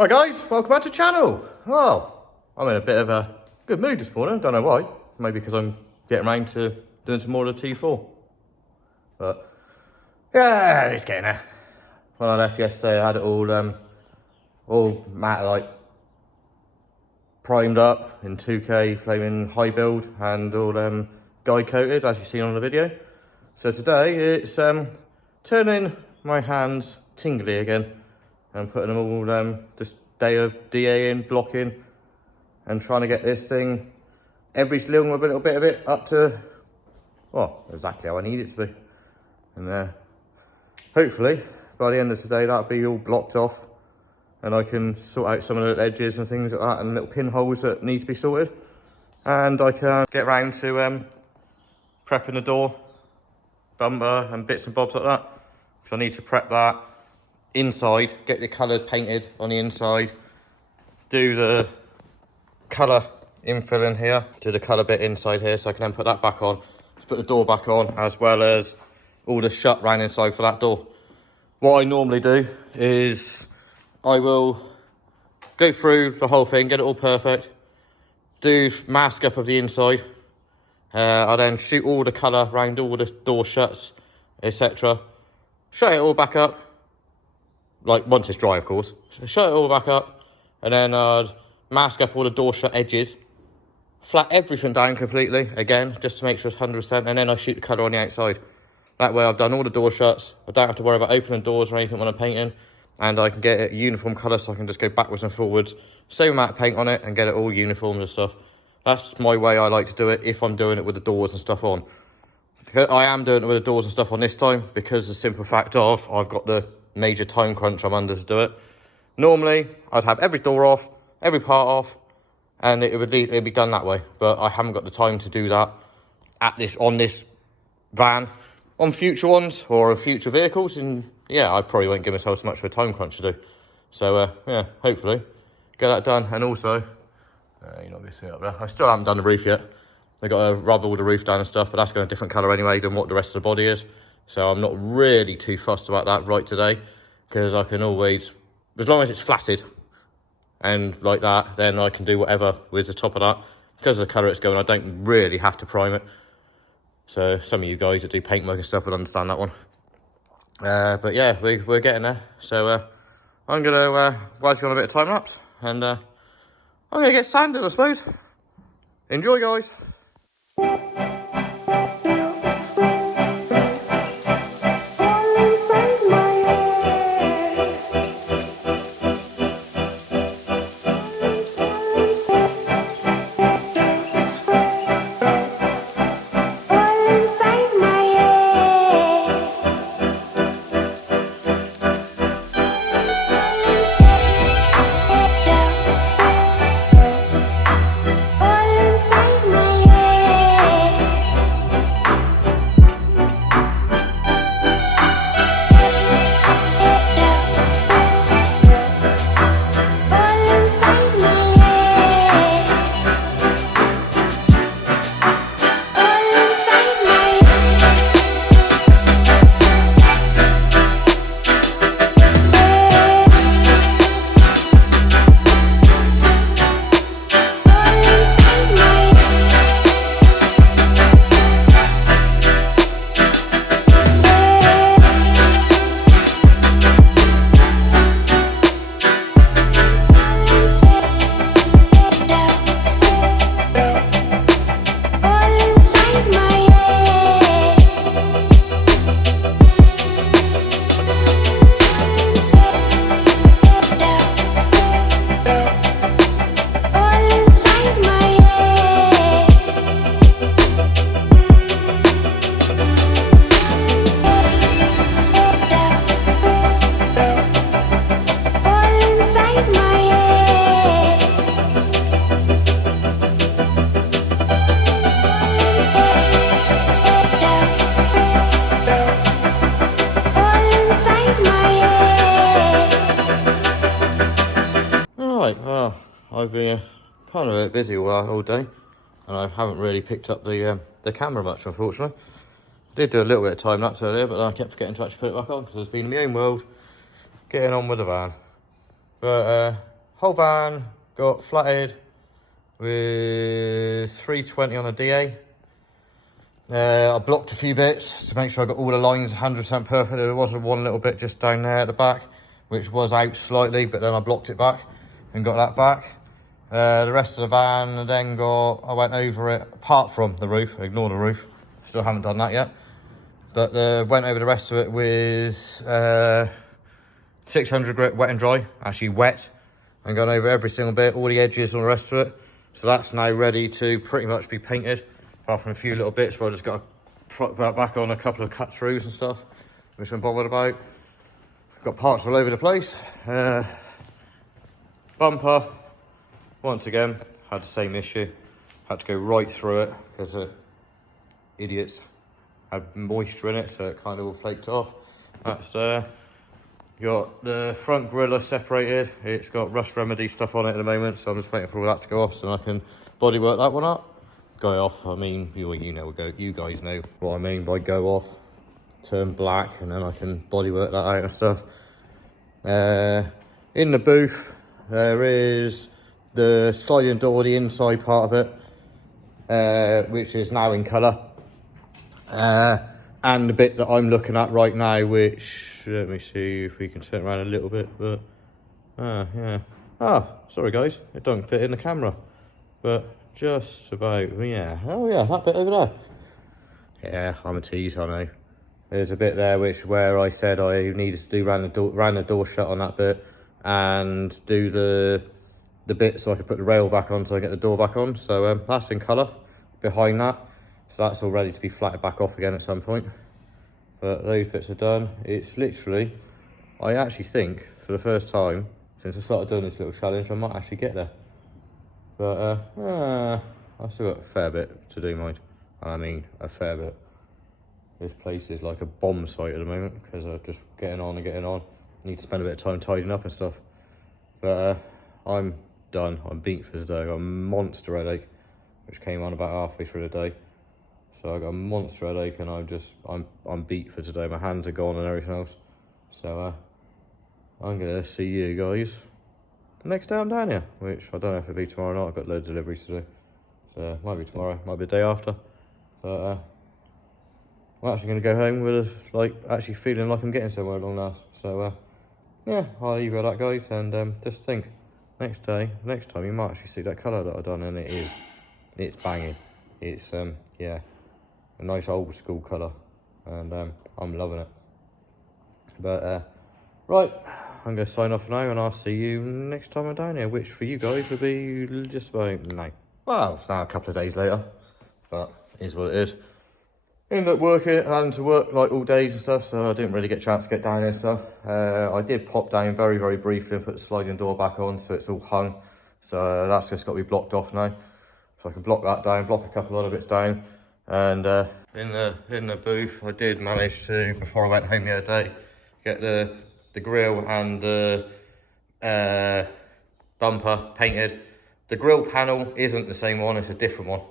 Hi guys, welcome back to the channel. Well, I'm in a bit of a good mood this morning, don't know why. Maybe because I'm getting around to doing some more of the T4. But yeah, it's getting there. When I left yesterday, I had it all matte like primed up in 2K flaming high build and all guide coated as you've seen on the video. So today it's turning my hands tingly again and putting them all this day of DA in, blocking, and trying to get this thing, every little bit of it up to, well, exactly how I need it to be. And hopefully by the end of today that'll be all blocked off and I can sort out some of the edges and things like that and little pinholes that need to be sorted. And I can get round to prepping the door, bumper and bits and bobs like that. So I need to prep that inside, get the colour painted on the inside, do the colour infill in here, do the colour bit inside here so I can then put that back on, put the door back on, as well as all the shut round inside for that door. What I normally do is I will go through the whole thing, get it all perfect, do mask up of the inside, I then shoot all the colour around all the door shuts, etc. Shut it all back up, like once it's dry of course. So shut it all back up and then I'd mask up all the door shut edges, flat everything down completely again just to make sure it's 100%, and then I shoot the colour on the outside. That way I've done all the door shuts, I don't have to worry about opening doors or anything when I'm painting, and I can get it uniform colour so I can just go backwards and forwards, same amount of paint on it and get it all uniform and stuff. That's my way I like to do it if I'm doing it with the doors and stuff on. I am doing it with the doors and stuff on this time because the simple fact of I've got the major time crunch I'm under to do it. Normally I'd have every door off, every part off, and it'd be done that way, but I haven't got the time to do that on this van. On future ones or future vehicles, and yeah, I probably won't give myself so much of a time crunch to do. So yeah, hopefully get that done. And also you're not going to see it up there, I still haven't done the roof yet. I've got to rub all the roof down and stuff, but that's got a different colour anyway than what the rest of the body is. So I'm not really too fussed about that right today, because I can always, as long as it's flatted and like that, then I can do whatever with the top of that. Because of the colour it's going, I don't really have to prime it. So some of you guys that do paint work and stuff will understand that one. But yeah, we're getting there. So I'm going to whilst you're on a bit of time lapse, and I'm going to get sanded, I suppose. Enjoy, guys. I've been kind of a bit busy all day, and I haven't really picked up the camera much, unfortunately. I did do a little bit of time lapse earlier, but I kept forgetting to actually put it back on because I was being in my own world, getting on with the van. But whole van got flatted with 320 on a DA. I blocked a few bits to make sure I got all the lines 100% perfect. There was one little bit just down there at the back, which was out slightly, but then I blocked it back and got that back. The rest of the van, I went over it, apart from the roof, ignore the roof, still haven't done that yet. But went over the rest of it with 600 grit wet and dry, actually wet, and gone over every single bit, all the edges and all the rest of it. So that's now ready to pretty much be painted, apart from a few little bits where I just got to prop that back on a couple of cut throughs and stuff, which I'm bothered about. Got parts all over the place. Bumper, once again, had the same issue. Had to go right through it because idiots had moisture in it, so it kind of all flaked off. That's got the front griller separated. It's got rust remedy stuff on it at the moment, so I'm just waiting for all that to go off so I can bodywork that one up. Go off, I mean, you guys know what I mean by go off. Turn black, and then I can bodywork that out and stuff. In the booth, there is the sliding door, the inside part of it, which is now in colour. And the bit that I'm looking at right now, which, let me see if we can turn around a little bit, but, yeah. Sorry guys, it don't fit in the camera, but just about, yeah. Oh yeah, that bit over there. Yeah, I'm a tease, I know. There's a bit there where I said I needed to do round the door shut on that bit, and do the bit so I could put the rail back on so I get the door back on. So that's in colour behind that. So that's all ready to be flatted back off again at some point. But those bits are done. It's literally, I actually think, for the first time since I started doing this little challenge, I might actually get there. But I've still got a fair bit to do, mind. And I mean, a fair bit. This place is like a bomb site at the moment because I'm just getting on and getting on. Need to spend a bit of time tidying up and stuff. But I'm done. I'm beat for today. I got a monster headache, which came on about halfway through the day. So I got a monster headache, and I'm beat for today. My hands are gone and everything else. So I'm gonna see you guys the next day I'm down here, which I don't know if it'll be tomorrow or not. I've got loads of deliveries to do. So it might be tomorrow, might be the day after. But I'm actually gonna go home with actually feeling like I'm getting somewhere at long last. So yeah, I'll leave you with that, guys, and just think, next time you might actually see that colour that I've done, and it's banging. It's yeah, a nice old school colour, and I'm loving it. But right, I'm going to sign off now, and I'll see you next time I'm down here, which for you guys will be just about, well, it's now a couple of days later, but it is what it is. Ended up having to work like all days and stuff, so I didn't really get a chance to get down here and stuff. I did pop down very, very briefly and put the sliding door back on, so it's all hung. So that's just got to be blocked off now. So I can block that down, block a couple other bits down. And in the booth, I did manage to, before I went home the other day, get the grille and the bumper painted. The grille panel isn't the same one, it's a different one.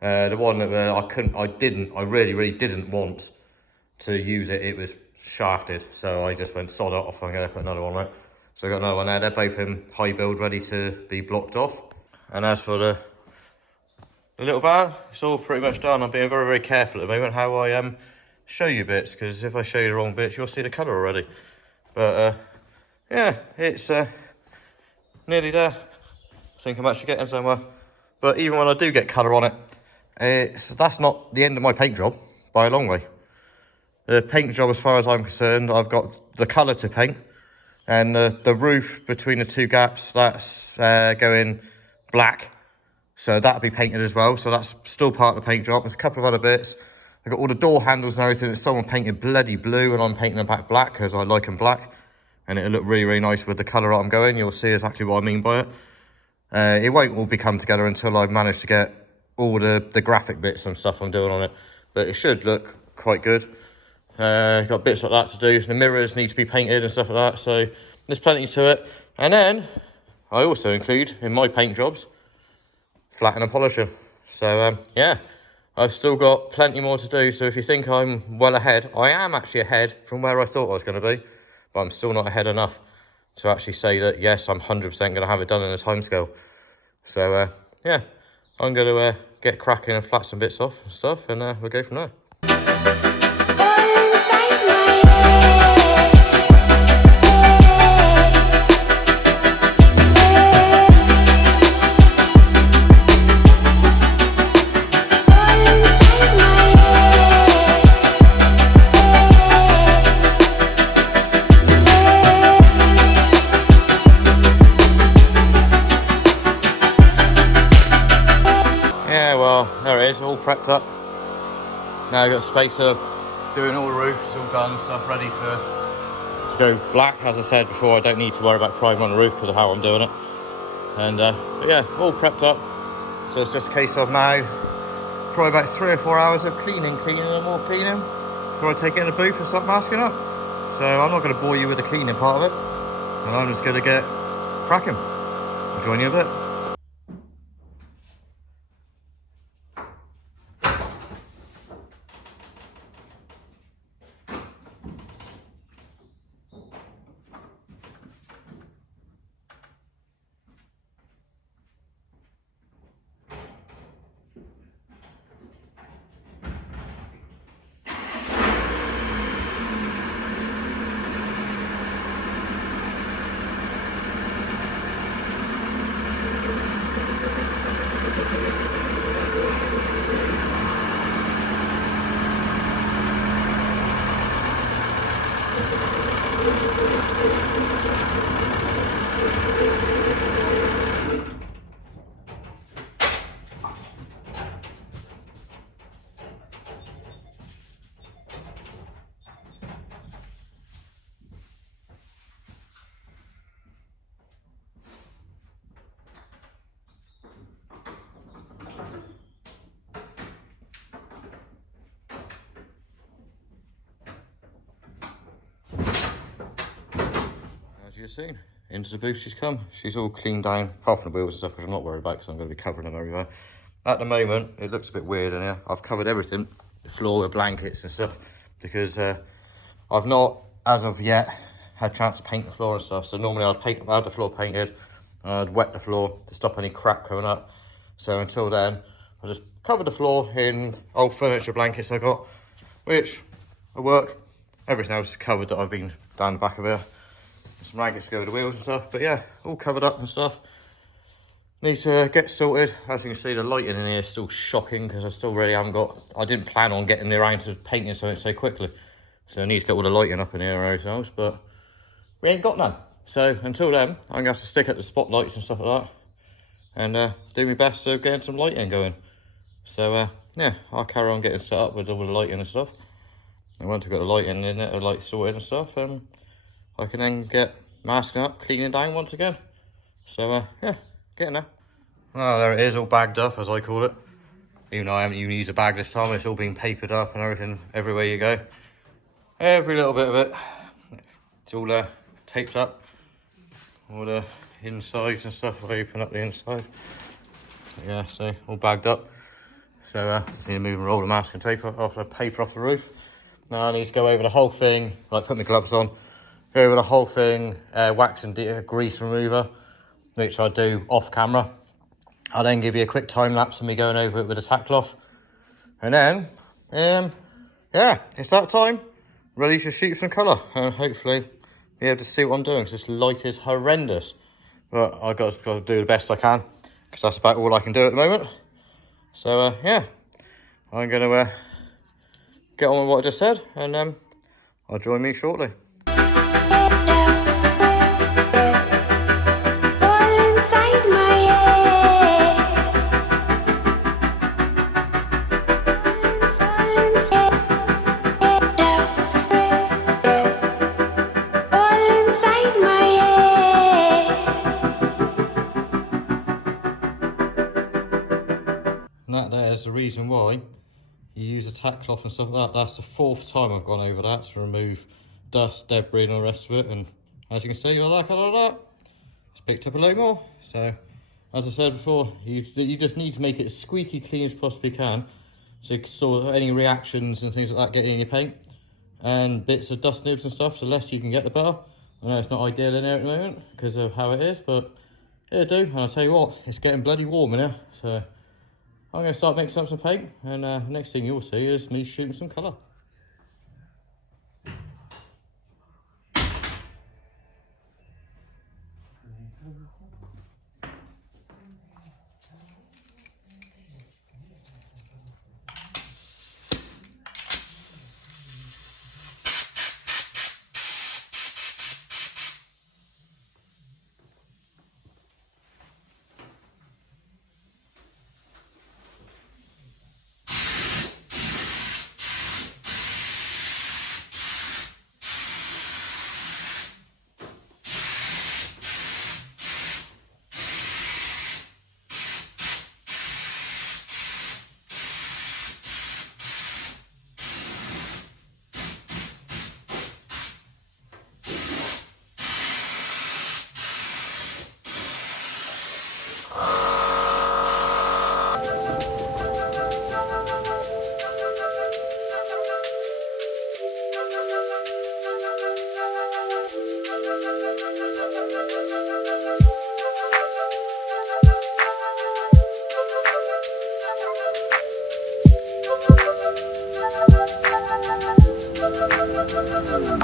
The one that I really didn't want to use it. It was shafted, so I just went sod it off. I'm gonna put another one right. So I got another one there. They're both in high build, ready to be blocked off. And as for the little van, it's all pretty much done. I'm being very, very careful at the moment how I show you bits, because if I show you the wrong bits, you'll see the colour already. But yeah, it's nearly there. I think I'm actually getting somewhere. But even when I do get colour on it, that's not the end of my paint job by a long way. The paint job, as far as I'm concerned, I've got the colour to paint, and the roof between the two gaps, that's going black, so that'll be painted as well. So that's still part of the paint job. There's a couple of other bits. I've got all the door handles and everything that someone painted bloody blue, and I'm painting them back black because I like them black, and it'll look really, really nice with the colour I'm going. You'll see exactly what I mean by it. It won't all be come together until I've managed to get all the graphic bits and stuff I'm doing on it, but it should look quite good. Got bits like that to do. The mirrors need to be painted and stuff like that, so there's plenty to it. And then I also include in my paint jobs flatten and polishing. So yeah, I've still got plenty more to do. So if you think I'm well ahead, I am actually ahead from where I thought I was going to be, but I'm still not ahead enough. to actually say that, yes, I'm 100% going to have it done in a timescale. So, yeah, I'm going to get cracking and flat some bits off and stuff, and we'll go from there. Yeah, well, there it is, all prepped up. Now I've got space up, doing all the roof, it's all done and stuff, ready to go black. As I said before, I don't need to worry about priming on the roof because of how I'm doing it. And but yeah, all prepped up. So it's just a case of now, probably about 3 or 4 hours of cleaning and more cleaning before I take it in the booth and start masking up. So I'm not going to bore you with the cleaning part of it, and I'm just going to get cracking. I'll join you a bit. As you've seen, into the booth she's come. She's all cleaned down, apart from the wheels and stuff, which I'm not worried about because I'm going to be covering them everywhere. At the moment, it looks a bit weird in here. I've covered everything, the floor with blankets and stuff, because I've not, as of yet, had a chance to paint the floor and stuff. So normally I'd have the floor painted, and I'd wet the floor to stop any crack coming up. So until then, I just covered the floor in old furniture blankets I got, which will work. Everything else is covered that I've been down the back of here. Some blankets to go with the wheels and stuff, but yeah, all covered up and stuff. Need to get sorted. As you can see, the lighting in here is still shocking because I still really haven't got, I didn't plan on getting around to painting something so quickly. So I need to get all the lighting up in here and everything else, but we ain't got none. So until then, I'm gonna have to stick at the spotlights and stuff like that and do my best to get some lighting going. So yeah, I'll carry on getting set up with all the lighting and stuff. And once I've got the lighting in it, the lights sorted and stuff, I can then get masking up, cleaning down once again. So yeah, getting there. Well, there it is, all bagged up, as I call it. Even though I haven't even used a bag this time, it's all been papered up and everything, everywhere you go. Every little bit of it. It's all taped up. All the insides and stuff, I'll open up the inside. Yeah, so all bagged up. So just need to move and roll the masking tape off the paper off the roof. Now I need to go over the whole thing, like put my gloves on, go over the whole thing, wax and grease remover, which I do off camera. I'll then give you a quick time lapse of me going over it with a tack cloth. And then, yeah, it's that time. Ready to shoot some colour and hopefully be able to see what I'm doing, because this light is horrendous. But I've got to do the best I can, because that's about all I can do at the moment. So, yeah, I'm going to get on with what I just said, and I'll join me shortly. And that there is the reason why you use a tack cloth and stuff like that. That's the 4th time I've gone over that to remove dust, debris and all the rest of it. And as you can see, like that, it's picked up a lot more. So, as I said before, you just need to make it as squeaky clean as possibly can. So you can store any reactions and things like that getting in your paint. And bits of dust nibs and stuff, the less you can get the better. I know it's not ideal in here at the moment because of how it is, but it'll do. And I'll tell you what, it's getting bloody warm in here. So I'm going to start mixing up some paint, and next thing you'll see is me shooting some colour.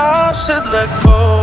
I said let go.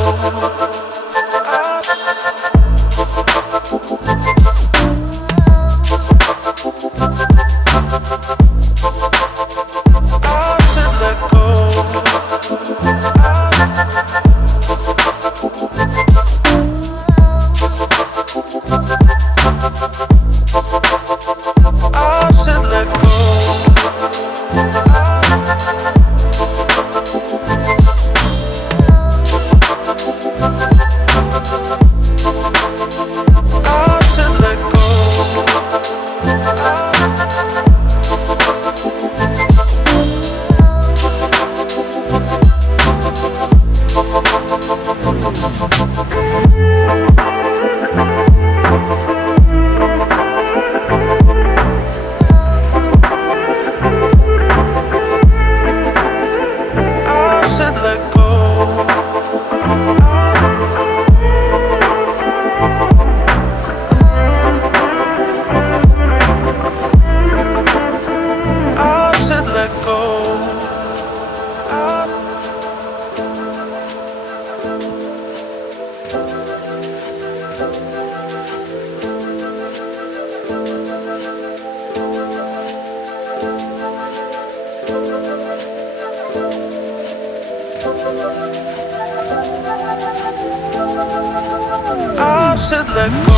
I said let go.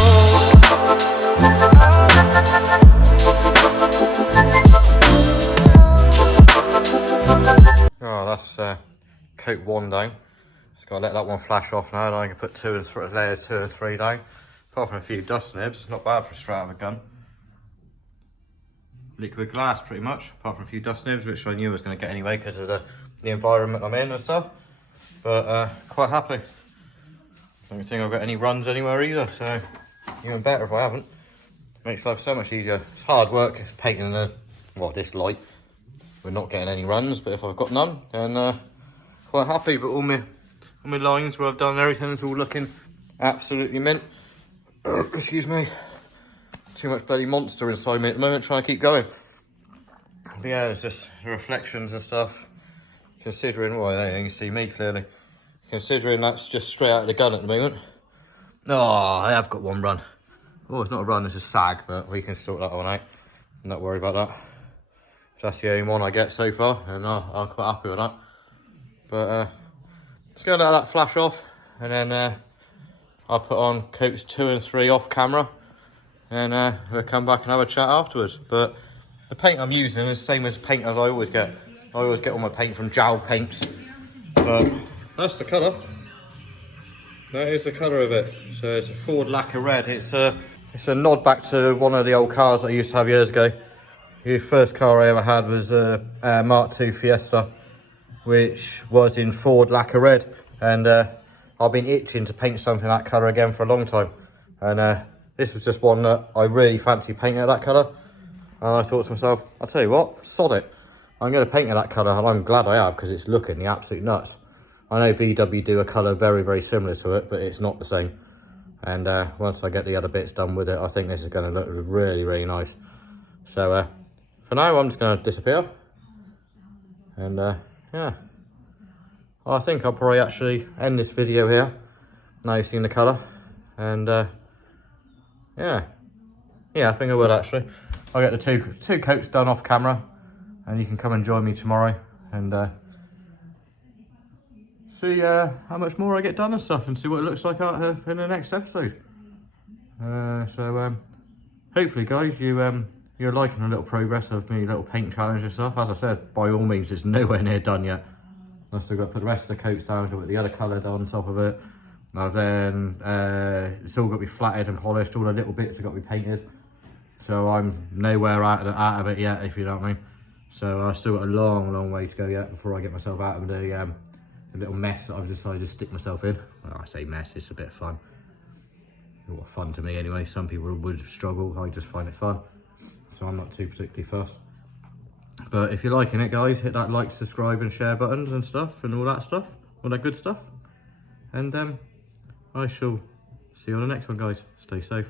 Oh, that's coat 1 down. Just gotta let that one flash off now, and I can put layer 2 and 3 down. Apart from a few dust nibs, not bad for straight out of a gun. Liquid glass pretty much, apart from a few dust nibs, which I knew I was going to get anyway because of the environment I'm in and stuff. But quite happy. Don't think I've got any runs anywhere either, so even better if I haven't. Makes life so much easier. It's hard work painting this light. We're not getting any runs, but if I've got none, then quite happy. But all my lines where I've done everything, it's all looking absolutely mint. Excuse me. Too much bloody monster inside me at the moment, trying to keep going. But yeah, it's just the reflections and stuff. Considering, well, there you can see me clearly. Considering that's just straight out of the gun at the moment. Oh, I have got one run. Oh, it's not a run, it's a sag, but we can sort that one out. Not worry about that. That's the only one I get so far, and I'm quite happy with that. But just gonna let that flash off, and then I'll put on coats 2 and 3 off camera, and we'll come back and have a chat afterwards. But the paint I'm using is the same as paint as I always get. I always get all my paint from Jowl Paints. But that's the colour. That is the colour of it. So it's a Ford lacquer red. It's a nod back to one of the old cars I used to have years ago. The first car I ever had was a Mark II Fiesta, which was in Ford lacquer red. And I've been itching to paint something that colour again for a long time. And this was just one that I really fancy painting that colour. And I thought to myself, I'll tell you what, sod it. I'm going to paint it that colour, and I'm glad I have, because it's looking the absolute nuts. I know VW do a colour very, very similar to it, but it's not the same. And once I get the other bits done with it, I think this is going to look really, really nice. So for now, I'm just going to disappear. And yeah, I think I'll probably actually end this video here. Now you've seen the colour. And yeah, I think I will actually. I'll get the two coats done off camera, and you can come and join me tomorrow and see how much more I get done and stuff, and see what it looks like out here in the next episode. So hopefully, guys, you're liking a little progress of me little paint challenge and stuff. As I said, by all means, it's nowhere near done yet. I've still got to put the rest of the coats down, got the other colour on top of it. Now then, it's all got to be flatted and polished. All the little bits have got to be painted. So I'm nowhere out of it yet, if you know what I mean. So I've still got a long, long way to go yet before I get myself out of the little mess that I've decided to stick myself in. Well, I say mess, it's a bit of fun. Well, fun to me anyway. Some people would struggle. I just find it fun. So I'm not too particularly fussed. But if you're liking it, guys, hit that like, subscribe and share buttons and stuff and all that stuff. All that good stuff. And I shall see you on the next one, guys. Stay safe.